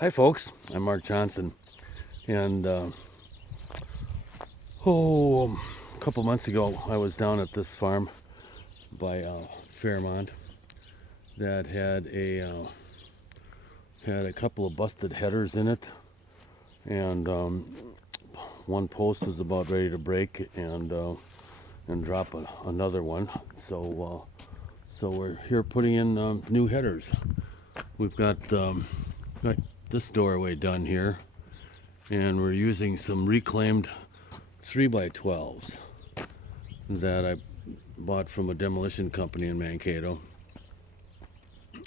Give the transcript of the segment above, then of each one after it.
Hi, folks. I'm Mark Johnson, and a couple months ago, I was down at this farm by Fairmont that had a couple of busted headers in it, and one post is about ready to break and drop another one. So we're here putting in new headers. We've got this doorway done here, and we're using some reclaimed 3x12s that I bought from a demolition company in Mankato.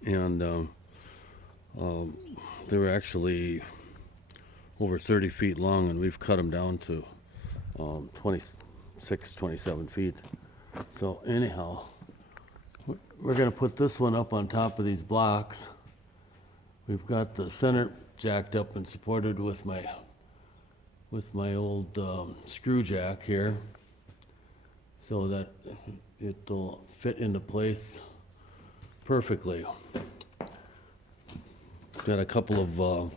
And they were actually over 30 feet long, and we've cut them down to 26, 27 feet. So anyhow, we're going to put this one up on top of these blocks. We've got the center jacked up and supported with my old screw jack here, so that it'll fit into place perfectly. Got a couple of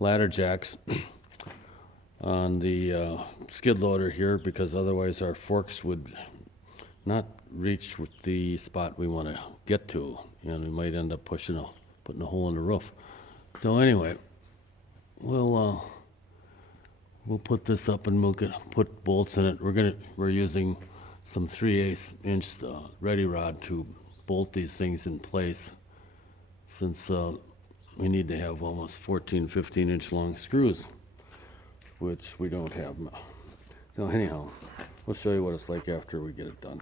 ladder jacks on the skid loader here, because otherwise our forks would not reach with the spot we want to get to, and we might end up putting a hole in the roof. So anyway, we'll put this up and we'll put bolts in it. We're using some 3/8 inch ready rod to bolt these things in place, since we need to have almost 14, 15 inch long screws, which we don't have now. So anyhow, we'll show you what it's like after we get it done.